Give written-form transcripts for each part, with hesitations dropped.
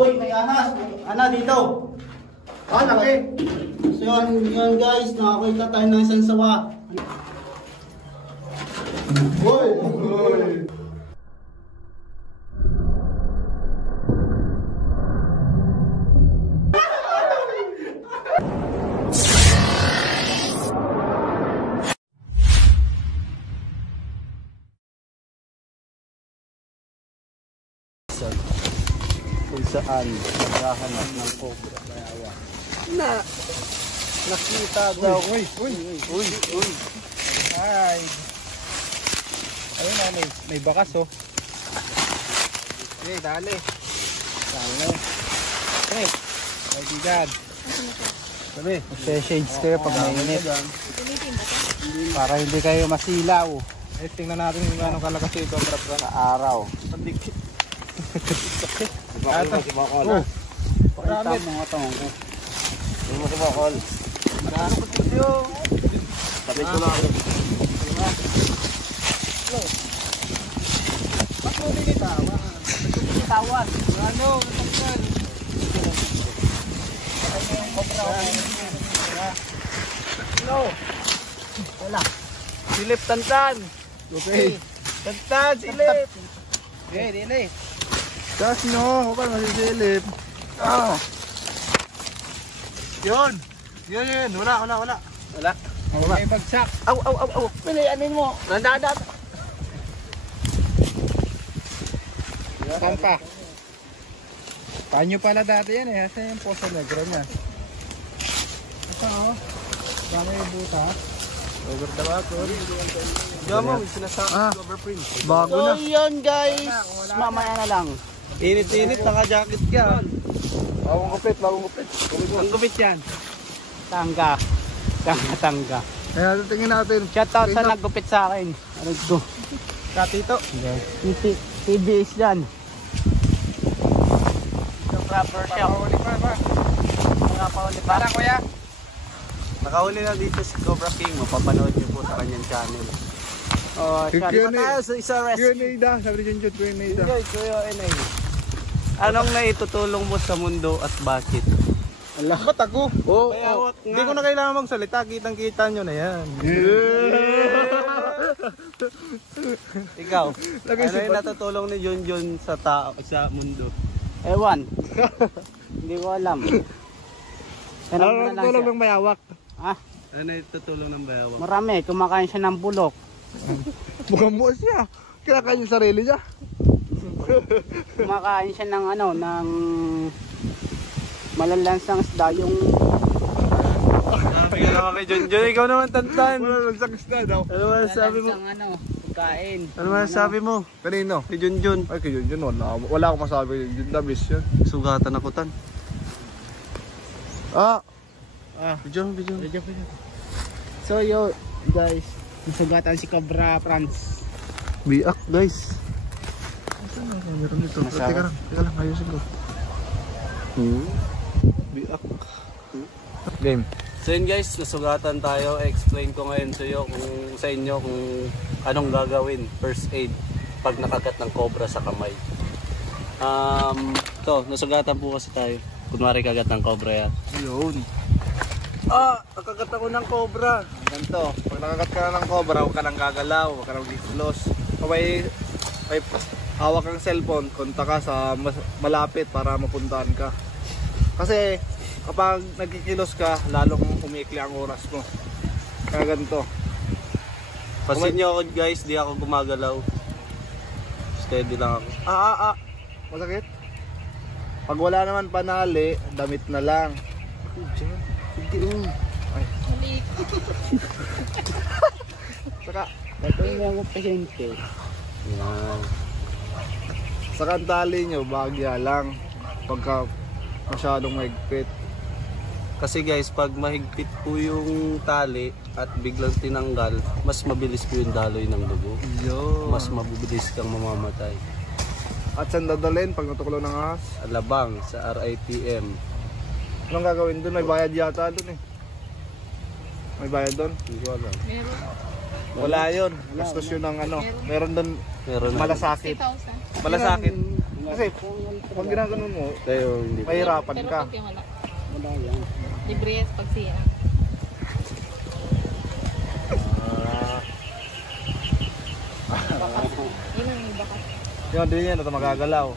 Boy, may ana. Ana dito. Ah, laki. So yun guys, nakakita tayo ng isang sawa. Boy, boy. Kung saan naghahanap ng cobra. Nakita daw. Uy. Hi. Ayun na, may bakas oh. Okay, dali. Okay. Ay, diyan. Sabi, shades kayo pag mainit. Para hindi kayo masilaw. Eh, tingnan natin kung gaano kalakas ito ang sa araw. Pandikit. Si Bakol. Pakita mo nga tong. Si Bakol. Marano ko studio. Tapit ko lang. Ba't mo binitawa? Bitawan. Ano? Natanggal. Patay na yung cobra. Hello. Wala. Silip tantan. Okay. Tantan, silip. Okay, dili. Gas no, huwag masisilip. Ah. Yun. Wala. May bagsak. Aw. Pilianin mo. Nandadat. Saan pa? Panyo pala dati yan eh. Saan yung Poso Negro niya? Ito o. Dami yung buta. Over the water. Diyan mo, sinasama overprint. Bago So na. yun guys, mamaya na lang. Init, naka-jacket ka. Bagong kupit. Ang gupit yan. Tangga. Kaya tingin natin. Shoutout sa naggupit sa akin. Ano ito? Katito. TBS yan. Ito proper shop. Nakapahuli pa. Para kuya. Nakahuli na dito si Cobra King. Mapapanood niyo po sa kanyang channel. Oh, shot pa tayo sa isa rescue. Q&A da. Sabi ni Junjun, Q&A da. Enjoy, Kuya NA. Anong naitutulong mo sa mundo at bakit? Ba't ako? Oo. Hindi ko na kailangan magsalita. Kitang-kita nyo na yan. Ikaw, ano yung natutulong ni Junjun sa tao, sa mundo? Ewan. Hindi ko alam. Ano ang tulong ng mayawak? Ha? Ano yung tutulong ng bayaw? Marami. Kumakain siya ng bulok. Mukhang mo siya. Kinakain yung sarili niya. Kumakain siya ng ano, ng malalansang isda yung Sabi ka naman kay Junjun, ikaw naman tantan. Wala nagsakis na daw. Ano man sabi mo? malalansang ano, pagkain. Ano man sabi mo? Kanino? Kay Junjun. Ay, kay Junjun. Wala akong masabi. Junjun, dabis yun. Sugatan ako tan. Video. So yo guys, nasugatan si Cobra Franz. Biak, guys. Meron dito. Teka lang, ayusin ko. Biak. Game. So yun guys, nasugatan tayo. Explain ko ngayon sa inyo kung anong gagawin, first aid pag nakagat ng cobra sa kamay. Nasugatan po kasi tayo. Kunwari kagat ng cobra yan. Yun. Nakagat ako ng cobra. Ganito, pag nakagat ka na ng cobra, huwag ka nang gagalaw, huwag ka nang giflos. Kung may hawak kang cellphone, konta ka sa malapit para mapuntahan ka. Kasi kapag nagkikilos ka, lalong umiikli ang oras mo. Kaya ganito. Pasin nyo ako guys, di ako gumagalaw. Steady lang ako. Masakit? Pag wala naman panali, damit na lang. Ay. Saka, Ito yung pasyente. Yan. saka ang tali nyo, bagya lang. Pagka masyadong mahigpit. Kasi guys, pag mahigpit po yung tali at biglang tinanggal, mas mabilis po yung daloy ng dugo. Mas mabilis kang mamamatay. At saan dadalhin pag natuklaw ng ahas? Alabang sa RITM. Anong gagawin doon? May bayad yata doon eh. May bayad doon? Hindi ko alam. Wala yun. Gastos yun ng ano. Meron doon Meron na. malasakit. Malasakit. Kasi pag ginaganon mo, Tayo hindi. mahirapan Pero ka. pag yan wala. Wala yan. Libre yan pag siya. Bakas. Yun ang bakas. Yun, din yan, ito magagalaw.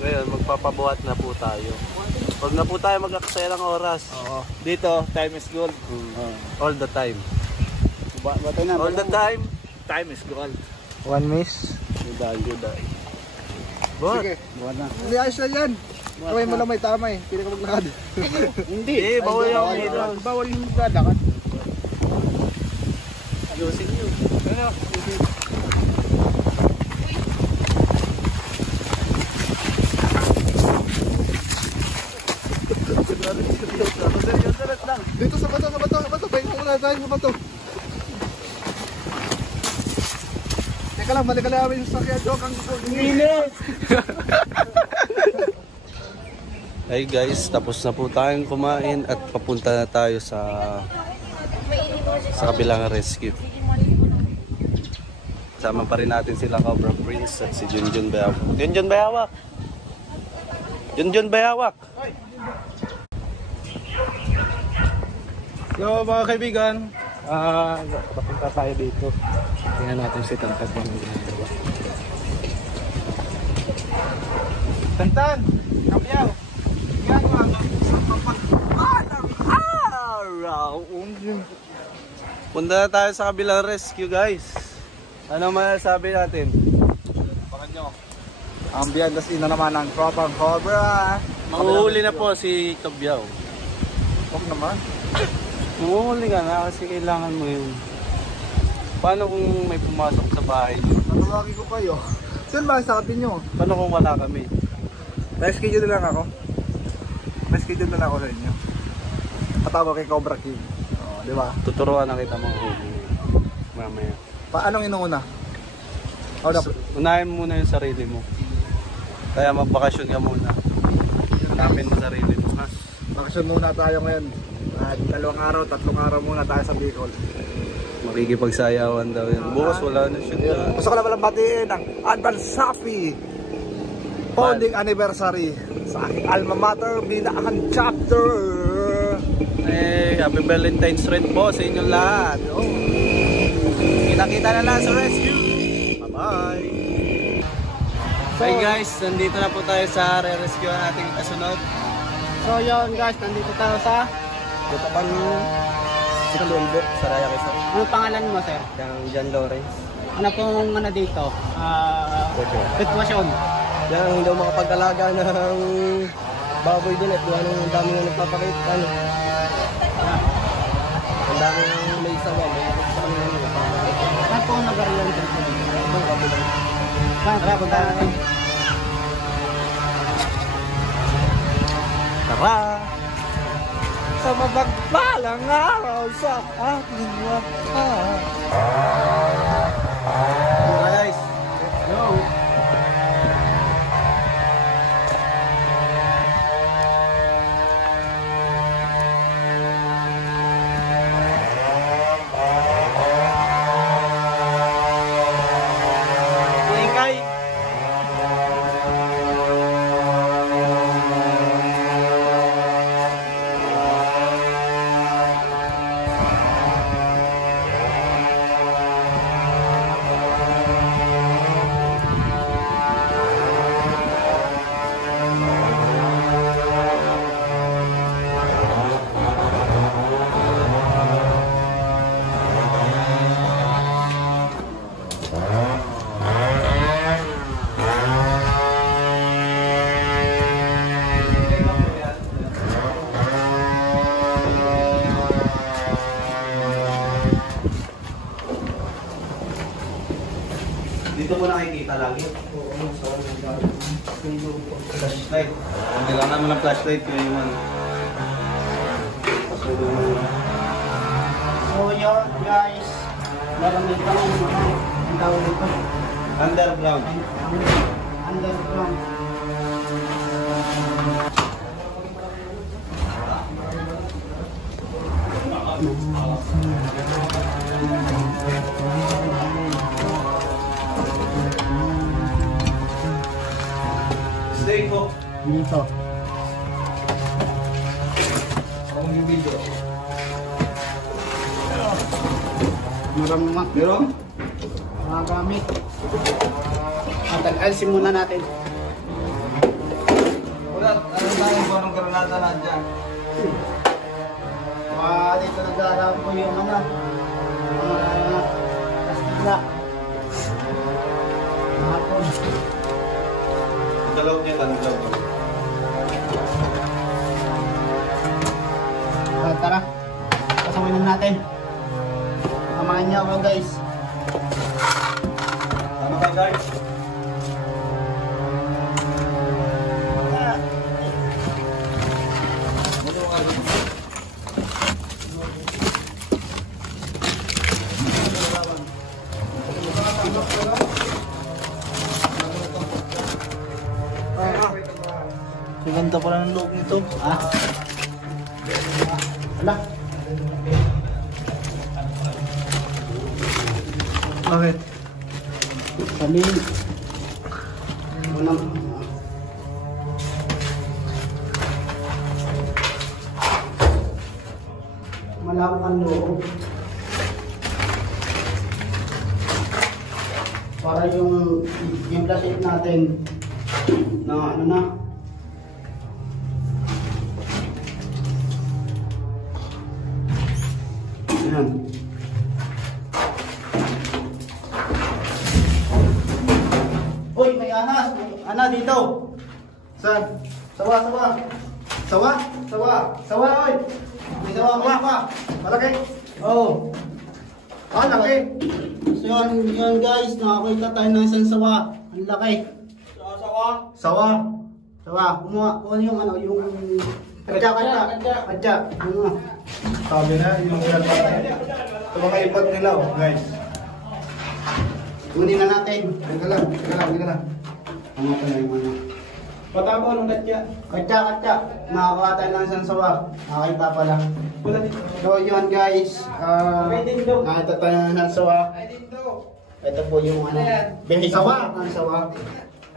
Ngayon, magpapabuhat na po tayo. Huwag na po tayo mag-aksaya ng oras. Oo. Dito, time is gold. All the time. Batay na. All the time. Time is gold. One miss. Good day. Sige. Buwan na. Hindi ayos na yan. Kaway mo lang may tama eh. Pili ka maglakad. Hindi. Bawal yung Bawal yung lalakad. ayusin nyo. Ano? Dito sa bato. Bahin mo muna tayo sa bato. Teka lang, balik ka lang yung sakyan. Joke ang minutes. Hey guys, tapos na po tayong kumain at papunta na tayo sa kabilang rescue. Kasama pa rin natin sila Cobra Prince at si Junjun Bayawak. Junjun Bayawak! Junjun Bayawak! So mga kaibigan, papunta tayo dito. Tingnan natin si Tantan kung ano ginagawa. Tantan! Kapyaw! Yan mo ang Punta na tayo sa kabilang rescue guys. Ano masasabi natin? Pangan nyo. Ang biyandas ina naman ng tropang Cobra. Mahuhuli na po si Kabyaw. Huwag naman. Mahuhuli ka na kasi kailangan mo yun. Paano kung may pumasok sa bahay niyo? Natawagin ko kayo. Saan ba sa kapin nyo? Paano kung wala kami? Na-schedule na lang ako. Na-schedule na lang ako sa inyo. Katawag kay Cobra King. O, di ba? Tuturuan na kita mahuhuli. Mamaya. Paanong inuuna? Unahin mo muna yung sarili mo. Kaya magbakasyon ka muna. Hanapin mo sarili mo ha. Bakasyon muna tayo ngayon. At 2 araw, 3 araw muna tayo sa Bicol. Makikipagsayawan daw yan. Bukas wala na siya. Gusto ko na palang batiin ang advance happy founding anniversary sa aking alma mater, Binahan Chapter. Happy Valentine's rin po sa inyong lahat. Oh. Kita-kita na lang sa rescue. Bye-bye. Hey guys, nandito na po tayo sa re-rescue nating kasunod. So yun guys, nandito tayo sa Butapan si Kalumbo, Saraya Quezon. ano pangalan mo sir? Yung John Lawrence. Ano pong ano dito? Sitwasyon. Yan, hindi ako makapag-alaga ng baboy din at ang dami na nagpapakita. Ano? Ang dami may isawa, may pagpapakita nila. Saan po nag-ariyan sir? Ang kabilang. Saan? Tara, punta natin. Tara! Sa mapagpalang araw sa ating wakas. Guys! Yo! Ingay! Dito mo nakikita lagi? Oo, flashlight. Kailangan naman ng flashlight ko yung ano. So yun guys, meron dito ang tawag dito. Underground. Underground. Dito. Meron? Mga gamit. At alisin muna natin. Wala, ano tayo kung anong granada nandiyan? Dito nag-aarap ko yung kastila. Hapon. Dalaw niya, dalaw. Tara, pasawin na natin. Samahan niyo ako guys. Ano kayo guys? Ganda pala ng loob nito. Ala. Bakit? Kami. Unang. Malawak ang loob. Para yung plastic natin na ano na. Ayan. Uy, may anas. Ana dito. Saan? Sawa, sawa. Sawa? Sawa. Sawa, oy. May sawa pa. Malaki? Oo. Laki. So yun guys, nakakita tayo ng isang sawa. Ang laki. Sawa? Sawa. Sawa. Kumuha yung ano, yung kadya. Sabi na, yung ilan pa tayo. Ito mga ipot nila, oh, guys. Kunin na natin. Teka lang. Ano pa na yung ano? Patabo, anong katya? Katya. Nakakuha tayo ng isang sawa. Nakakita pala. Wala dito. So yun guys, nakita tayo ng isang sawa. Ito po yung ano. May sawa. Ang sawa.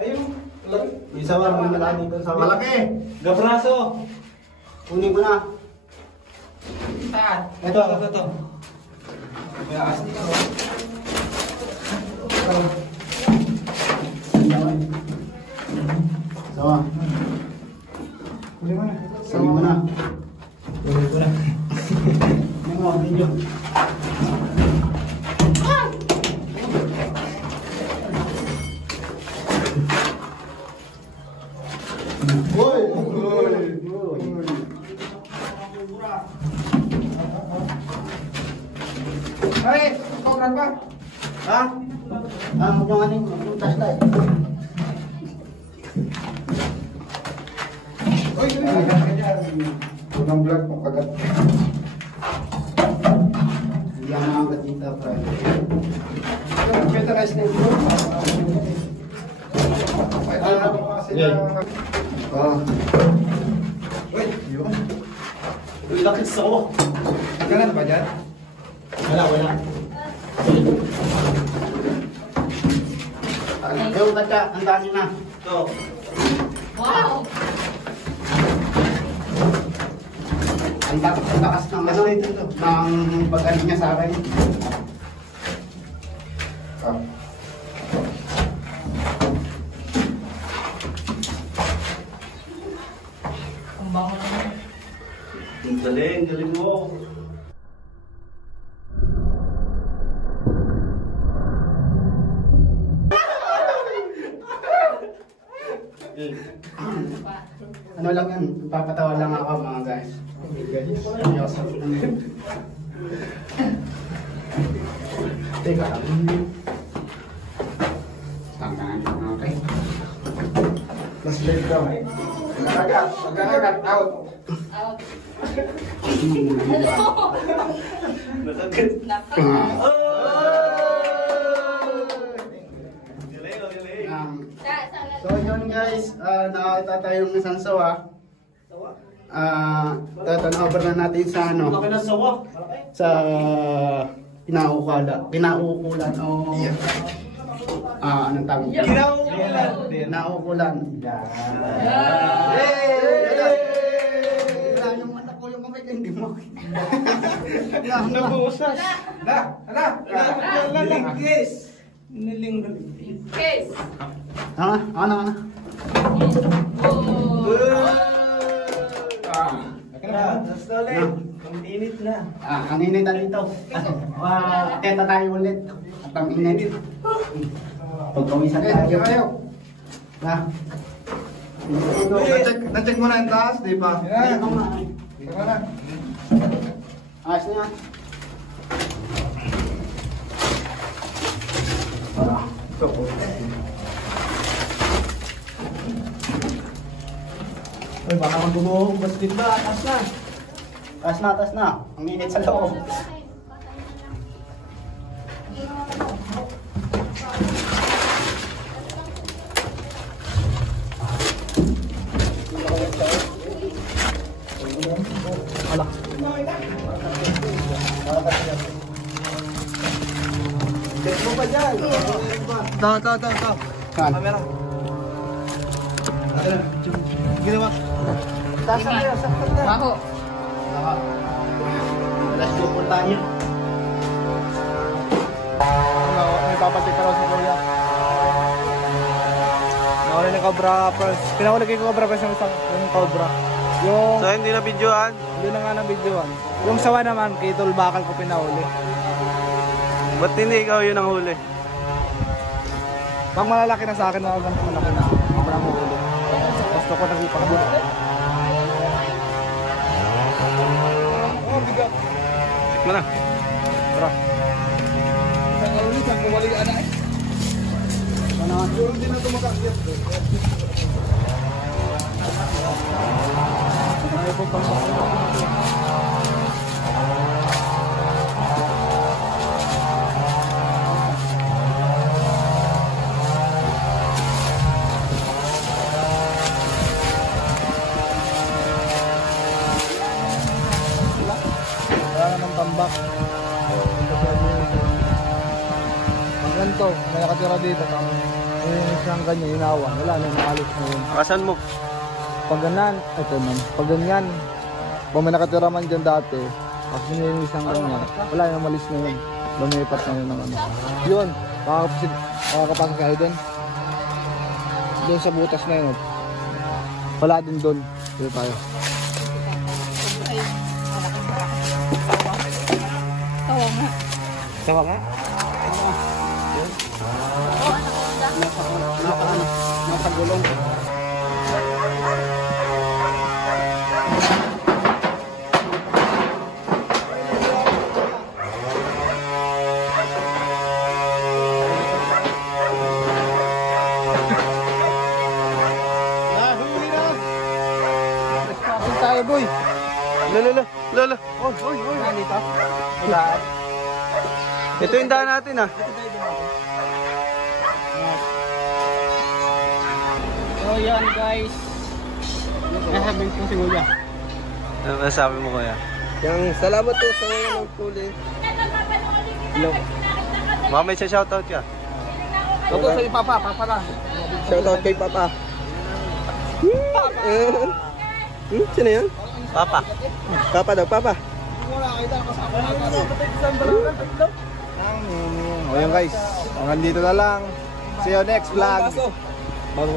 Ayun. Malaki. May sawa. May malaki dito sawa. Malaki. Gabraso. Kunin mo na. Saan? Ito. May aas dito. Sawa. Kunin mo na. Kunin mo na. Ano mo, video. Ay, kobran ba? Ha? Yung ano yung flashlight. Uy, unang vlog mo kagat. Yan ang katita, pre. Pwede na isang vlog. Uy, yun. Lakit sa ko. Nagkalan ba dyan? Wala. Yung katya, ang dami na. Ito. Wow! Ang takas ng ano ito. Ng pag-ano niya sa akin. Ang bango naman. Galing mo. Ano lang yan, papatawa lang ako mga guys. Seryoso. Teka lang. Okay. Mas late daw. Magkakagat, out. Out. Nakagat. So yun guys, nakakita tayo ng isang sawa. Tatanaw na natin sa ano. Sa pinaukulan o anong tawag? Kinauulan. Nauulan. Yeah. Wala yung anak ko yung kamay ko, hindi mo. Nabusas. Nalingkis. Case. Ano? Basta ulit. Ang init na. Ang init na dito. Teta tayo ulit. At ang init. Pagkawisan tayo. Na-check mo na yung taas, di ba? Tara na. Ayos na yan. Ay, baka magbubuhog. Basket ba? Taas na. Taas na. Ang init sa loob. Check mo pa dyan. Ito. Saan? Camera. Ginawa. Taas na kayo. Saktan na. Baho. Alas pupunta niyo. May papacheck ka raw si Kuya. Nakawala ng Cobra first. Pinahuli kay Cobra first yung Cobra. Yung... So hindi na videoan? Hindi na nga ng videoan. Yung sawa naman, kay Tol Bakal ko pinahuli. Ba't hindi ikaw yun ang huli? Pag malalaki na sa akin, mga ganito malaki na. Cobra ang huli. Gusto ko nagpapakabula. Oh, bigat. Check mo na. Tara. Isang ulit, ang kumalian na eh. Siguro hindi na tumakakyat. Ayaw po pang wala ng tambak. Pag ganito, may nakatira dito, yung isang ganyan, inawan, wala na, nakalis na yun. Akasan mo. Pag ganan, ito man, pag ganyan, kung may nakatira man dyan dati, pag nilinis ng ganyan, wala na, malis na yun. Lumipat na yun ng ano. Yun, makakapasok kayo dun. Doon sa butas na yun. Wala din doon. Dito tayo. Tawa nga. Sawa nga? Nasa gulong. Saan tayo, boy? Lolo. Oy. Nandito? Wala. Ito yung daan natin ah. So yan guys. Nasabihin ko si Kuya. Ano masasabi mo kuya? Yung salamat po sa mga nagpuli. Baka may shoutout ka. Ito sa Papa lang. Shoutout kay Papa. Sino yan? Papa. Papa daw, Papa. O yun guys, hanggang dito na lang. See you next vlog. Bang.